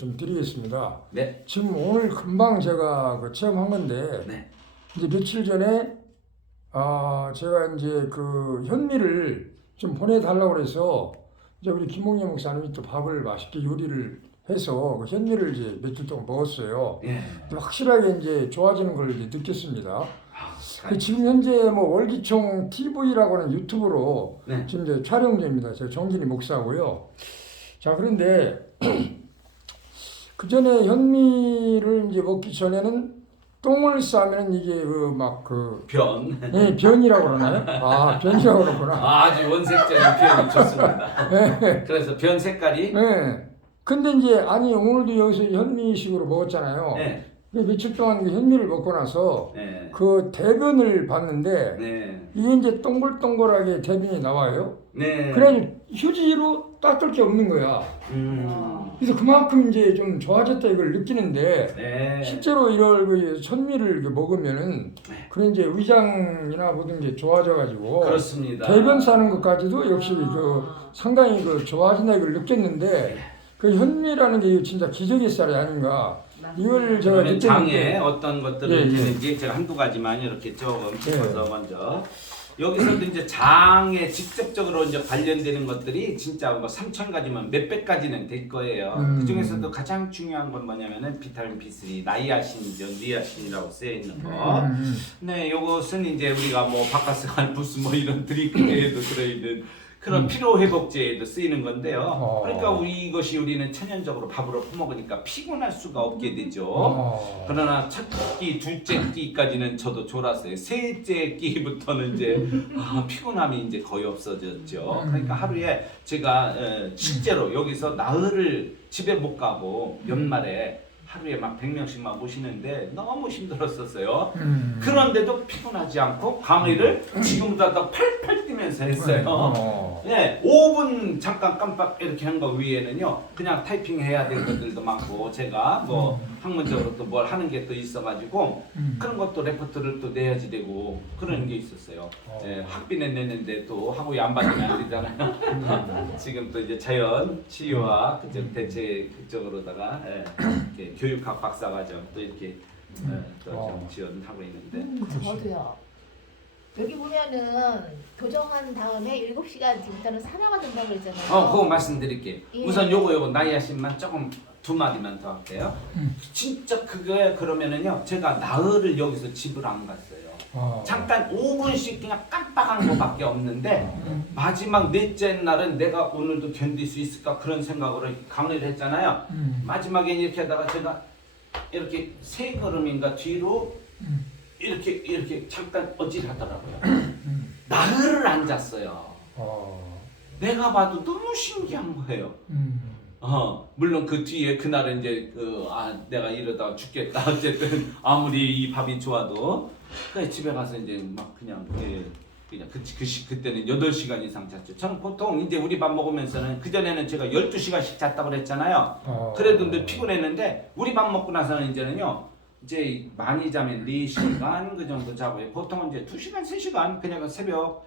좀 드리겠습니다. 네. 지금 오늘 금방 제가 체험한 건데 네. 이제 며칠 전에 제가 이제 그 현미를 좀 보내달라고 그래서 이제 우리 김홍래 목사님이 또 밥을 맛있게 요리를 해서 그 현미를 이제 며칠 동안 먹었어요. 예. 근데 확실하게 이제 좋아지는 걸 이제 느꼈습니다. 아, 지금 현재 뭐 월기총 TV라고 하는 유튜브로 네. 지금 이제 촬영 중입니다. 제가 정진희 목사고요. 자, 그런데 그 전에 현미를 이제 먹기 전에는 똥을 싸면 이게 변. 예, 변이라고 그러나요? 아, 변이라고 그러구나. 아주 원색적인 표현이 좋습니다. 그래서 변 색깔이. 예. 근데 이제 아니 오늘도 여기서 현미식으로 먹었잖아요. 네. 며칠 동안 그 현미를 먹고 나서 네. 그 대변을 봤는데 네. 이게 이제 동글동글하게 대변이 나와요. 네. 그래가지고 휴지로 닦을 게 없는 거야. 그래서 그만큼 이제 좀 좋아졌다 이걸 느끼는데 네. 실제로 이걸 그 현미를 먹으면은 그런 이제 위장이나 모든 게 좋아져가지고 그렇습니다. 대변 싸는 것까지도 역시 그 상당히 그 좋아진다 이걸 느꼈는데 그 현미라는 게 진짜 기적의 쌀이 아닌가 이걸 제가 그러면 장에 느꼈는데 어떤 것들을 예, 예. 되는지 제가 한두 가지만 이렇게 조금 짚어서 먼저 여기서도 이제 장에 직접적으로 이제 관련되는 것들이 진짜 뭐 3,000가지면 몇백 가지는 될 거예요. 그 중에서도 가장 중요한 건 뭐냐면은 비타민 B3, 나이아신이죠, 니아신이라고 쓰여 있는 거. 네, 요것은 이제 우리가 뭐 바카스칼 부스 뭐 이런 드링크에도 들어있는 그런 피로회복제에도 쓰이는 건데요. 그러니까 우리는 천연적으로 밥으로 퍼먹으니까 피곤할 수가 없게 되죠. 그러나 첫 끼, 둘째 끼까지는 저도 졸았어요. 셋째 끼부터는 이제 피곤함이 이제 거의 없어졌죠. 그러니까 하루에 제가 실제로 여기서 나흘을 집에 못 가고 연말에 하루에 막 100명씩만 모시는데 너무 힘들었었어요. 그런데도 피곤하지 않고 강의를 지금보다 더 팔팔 뛰면서 했어요. 네, 5분 잠깐 깜빡 이렇게 한 거 위에는요, 그냥 타이핑 해야 될 것들도 많고, 제가 뭐 학문적으로 또 뭘 하는 게 또 있어가지고, 그런 것도 레포트를 또 내야지 되고, 그런 게 있었어요. 네, 학비는 냈는데 또 학위에 안 받으면 안 되잖아요. 지금 또 이제 자연, 치유와 그쪽 대체 그쪽으로다가 이렇게 교육학 박사과정 또 이렇게 또 좀 지원하고 있는데. 저도요. 여기 보면은 교정한 다음에 7시간 뒤부터는 산화가 된다고 그랬잖아요. 그거 말씀드릴게요. 예. 우선 요거 나이아신만 조금 두 마디만 더 할게요. 진짜 그거에 그러면은요, 제가 나흘을 여기서 집을 안 갔어요. 잠깐 5분씩 그냥 깜빡한 거밖에 없는데 마지막 넷째 날은 내가 오늘도 견딜 수 있을까 그런 생각으로 강의를 했잖아요. 마지막에 이렇게 하다가 제가 이렇게 세 걸음인가 뒤로 이렇게 잠깐 어질하더라고요. 나흘을 앉았어요. 내가 봐도 너무 신기한 거예요. 물론 그 뒤에 그날은 이제 내가 이러다가 죽겠다. 어쨌든 아무리 이 밥이 좋아도 그래 집에 가서 이제 막 그냥 그때는 8시간 이상 잤죠. 저는 보통 이제 우리 밥 먹으면서는 그전에는 제가 12시간씩 잤다고 그랬잖아요. 그래도 근데 피곤했는데 우리 밥 먹고 나서는 이제 많이 자면 4시간 그 정도 자고요. 보통은 이제 2시간, 3시간 그냥 새벽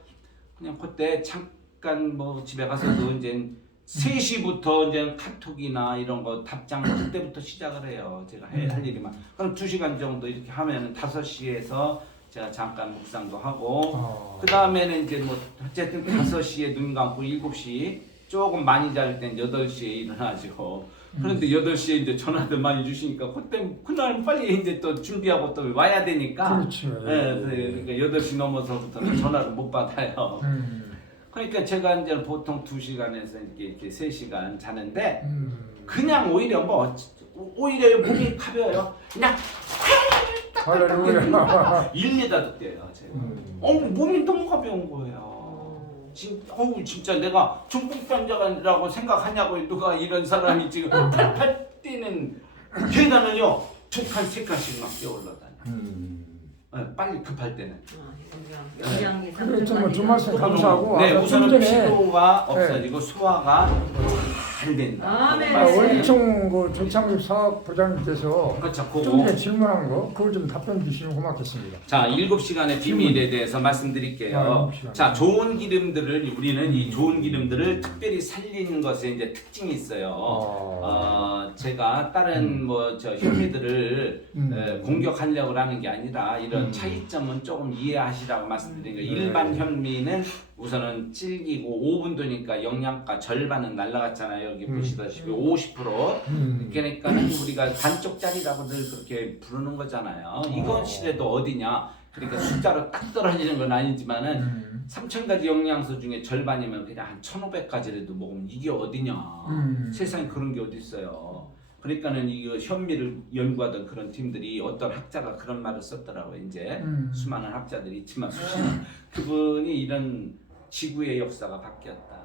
그냥 그때 잠깐 뭐 집에 가서도 이제 3시부터 이제 카톡이나 이런 거 답장 그때부터 시작을 해요. 제가 할 일이만. 그럼 2시간 정도 이렇게 하면은 5시에서 제가 잠깐 묵상도 하고 그 다음에는 이제 뭐 어쨌든 5시에 눈 감고 7시 조금 많이 잘 땐 8시에 일어나죠. 그런데 8시에 이제 전화들 많이 주시니까 그날 빨리 이제 또 준비하고 또 와야 되니까. 그렇죠. 그러니까 8시 넘어서부터는 전화를 못 받아요. 그러니까 제가 이제 보통 2시간에서 이렇게 3시간 자는데 그냥 오히려 오히려 몸이 가벼워요. 그냥 할렐루야. 1m도 뛰어요, 제가. 몸이 너무 가벼운 거예요. 진짜 내가 중풍병자라고 생각하냐고 누가 이런 사람이 지금 팔팔 뛰는 계단을요 2칸, 3칸씩 막 뛰어 올라다녀. 빨리 급할 때는. 그래서 뭐 주말씀 감사하고 네, 아까 우선은 좀 전에 피로가 없어지고 소화가 잘 된다. 아멘. 원리총 그 조창립 사업부장님께서 그렇죠. 좀 그거. 전에 질문한 거 그걸 좀 답변 주시면 고맙겠습니다. 자, 7시간의 비밀에 대해서 말씀드릴게요. 7시간. 자, 좋은 기름들을 우리는 이 좋은 기름들을 특별히 살리는 것에 이제 특징이 있어요. 제가 다른 뭐 저 현미들을 공격하려고 하는 게 아니라 이런 차이점은 조금 이해하시라고 말씀드린 거예요. 일반 현미는 우선은 질기고 5분도니까 영양가 절반은 날라갔잖아요. 여기 보시다시피 50%. 그러니까 우리가 반쪽짜리라고 늘 그렇게 부르는 거잖아요. 이건 실에도 어디냐? 그러니까 숫자로 딱 떨어지는 건 아니지만은 3,000가지 영양소 중에 절반이면 그냥 한 1,500가지라도 먹으면 이게 어디냐? 세상에 그런 게 어디 있어요? 그러니까는 이거 현미를 연구하던 그런 팀들이 어떤 학자가 그런 말을 썼더라고요. 이제 수많은 학자들이 있지만 수많은 그분이 이런 지구의 역사가 바뀌었다.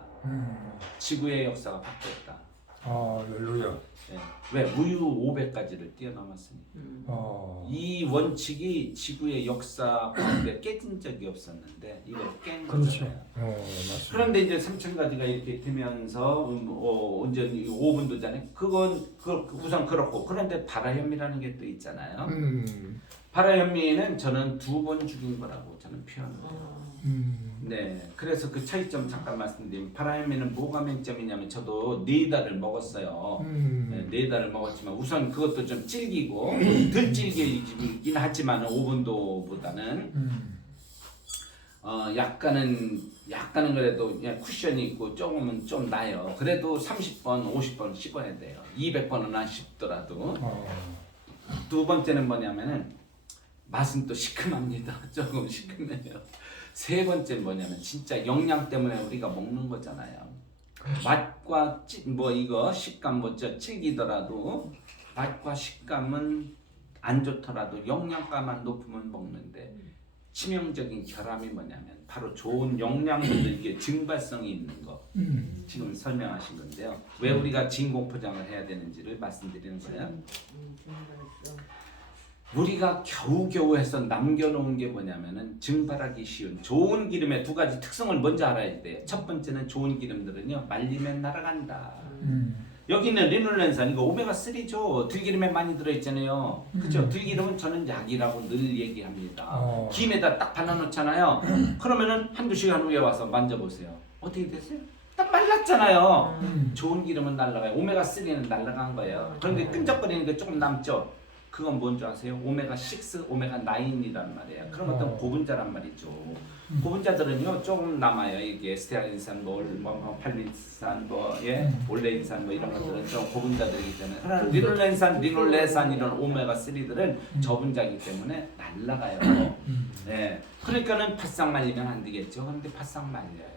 지구의 역사가 바뀌었다. 할렐루야. 네. 왜? 무유 500가지를 뛰어넘었으니까. 이 원칙이 지구의 역사 가운데 깨진 적이 없었는데 이걸 깬 그렇죠. 거잖아요. 그런데 이제 3,000가지가 이렇게 되면서 언제 5분도 전에 그건 우선 그렇고 그런데 발화현미라는 게 또 있잖아요. 발화현미는 저는 2번 죽인 거라고 저는 표현해요. 네, 그래서 그 차이점 잠깐 말씀드리면 발화현미는 뭐가 맹점이냐면 저도 4달을 먹었어요. 네, 4달을 먹었지만 우선 그것도 좀 질기고 덜 질기긴 하지만 5분도보다는 약간은 그래도 그냥 쿠션이 있고 조금은 좀 나요. 그래도 30번, 50번 씹어야 돼요. 200번은 안 씹더라도. 두 번째는 뭐냐면은 맛은 또 시큼합니다. 조금 시큼해요. 세 번째는 뭐냐면 진짜 영양 때문에 우리가 먹는 거잖아요. 맛과 이거 식감 질기더라도 맛과 식감은 안 좋더라도 영양가만 높으면 먹는데 치명적인 결함이 뭐냐면 바로 좋은 영양분들 이게 증발성이 있는 거 지금 설명하신 건데요. 왜 우리가 진공 포장을 해야 되는지를 말씀드리는 거예요. 우리가 겨우겨우 해서 남겨놓은 게 뭐냐면은 증발하기 쉬운 좋은 기름의 2가지 특성을 먼저 알아야 돼요. 첫 번째는 좋은 기름들은요 말리면 날아간다. 여기는 리놀렌산 이거 오메가3죠. 들기름에 많이 들어있잖아요. 그죠? 들기름은 저는 약이라고 늘 얘기합니다. 김에다 딱 발라놓잖아요. 그러면은 1-2시간 후에 와서 만져보세요. 어떻게 됐어요? 딱 말랐잖아요. 좋은 기름은 날아가요. 오메가3는 날아간 거예요. 그런데 끈적거리는 게 조금 남죠. 그건 뭔지 아세요? 오메가6, 오메가9이란 말이에요. 그런 것들은 고분자란 말이죠. 고분자들은요 조금 남아요. 이게 스테아린산, 팔린산, 올레인산 이런 것들은 좀 고분자들이기 때문에. 그러나 리놀렌산 이런 오메가3들은 저분자이기 때문에 날라가요. 네. 그러니까는 바싹 말리면 안 되겠죠. 그런데 바싹 말려요.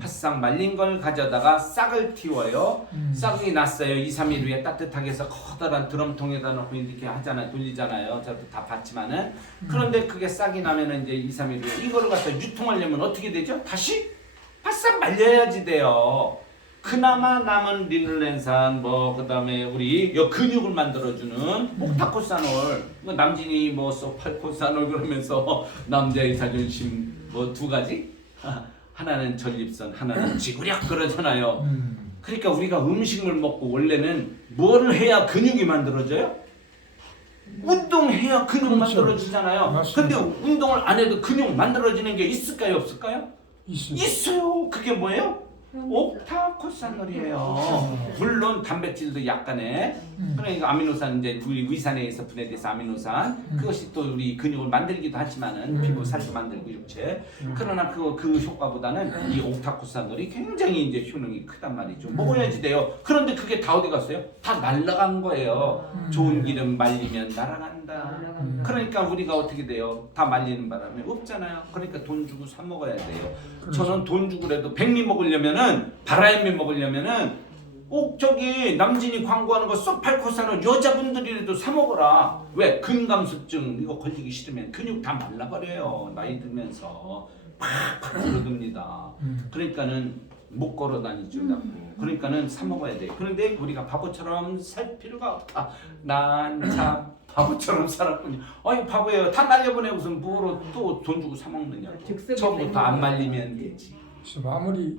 바싹 말린 걸 가져다가 싹을 틔워요. 싹이 났어요. 2-3일 후에 따뜻하게 해서 커다란 드럼통에다 넣고 이렇게 하잖아요. 돌리잖아요. 저도 다 봤지만은. 그런데 그게 싹이 나면은 이제 2-3일 후에 이거를 갖다 유통하려면 어떻게 되죠? 다시 바싹 말려야지 돼요. 그나마 남은 리놀렌산 그다음에 우리 근육을 만들어주는 옥타코사놀 남진이 소팔코사놀 그러면서 남자의 자존심 2가지 하나는 전립선, 하나는 지구력 그러잖아요. 그러니까 우리가 음식을 먹고 원래는 뭐를 해야 근육이 만들어져요? 운동해야 근육 만들어지잖아요. 근데 운동을 안 해도 근육 만들어지는 게 있을까요, 없을까요? 있어요. 그게 뭐예요? 옥타코사놀이에요. 물론 단백질도 약간의 그러니까 아미노산 이제 우리 위산에서 분해돼서 아미노산 그것이 또 우리 근육을 만들기도 하지만은 피부 살도 만들고 육체 그러나 그 효과보다는 이 옥타코사놀이 굉장히 이제 효능이 크단 말이죠. 먹어야지 돼요. 그런데 그게 다 어디 갔어요? 다 날아간 거예요. 좋은 기름 말리면 날아간다. 그러니까 우리가 어떻게 돼요? 다 말리는 바람에 없잖아요. 그러니까 돈 주고 사 먹어야 돼요. 저는 돈 주고라도 백미 먹으려면은 발화현미 먹으려면은 저기 남진이 광고하는 거 소팔코사놀 여자분들이라도 사 먹어라. 왜? 근감소증 이거 걸리기 싫으면 근육 다 말라버려요. 나이 들면서 팍팍 들어듭니다. 그러니까는 못 걸어 다니죠. 그러니까는 사 먹어야 돼. 그런데 우리가 바보처럼 살 필요가 없다. 난 참 바보처럼 살았군요. 아니 바보예요. 다 날려보내 무슨 뭐로 또 돈 주고 사 먹느냐. 처음부터 안 말리면 되지. 그래서 아무리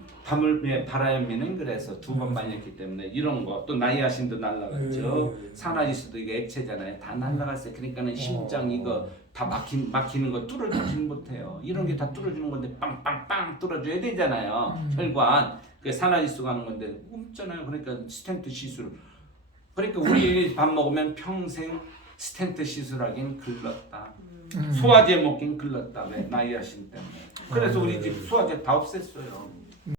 바람에는 그래서 2번 말렸기 때문에 이런 거 또 나이아신도 날라갔죠. 산화지수도 이게 액체잖아요. 다 날라갔어요. 그러니까는 심장 이거 다 막히는 거 뚫어주진 못해요. 이런 게 다 뚫어주는 건데 빵빵빵 뚫어줘야 되잖아요. 혈관 그 산화지수가 하는 건데 없잖아요. 그러니까 스텐트 시술. 그러니까 우리 밥 먹으면 평생 스텐트 시술하긴 글렀다. 소화제 먹긴 글렀다. 왜 나이아신 때문에. 그래서 우리 집 소화제 다 없앴어요.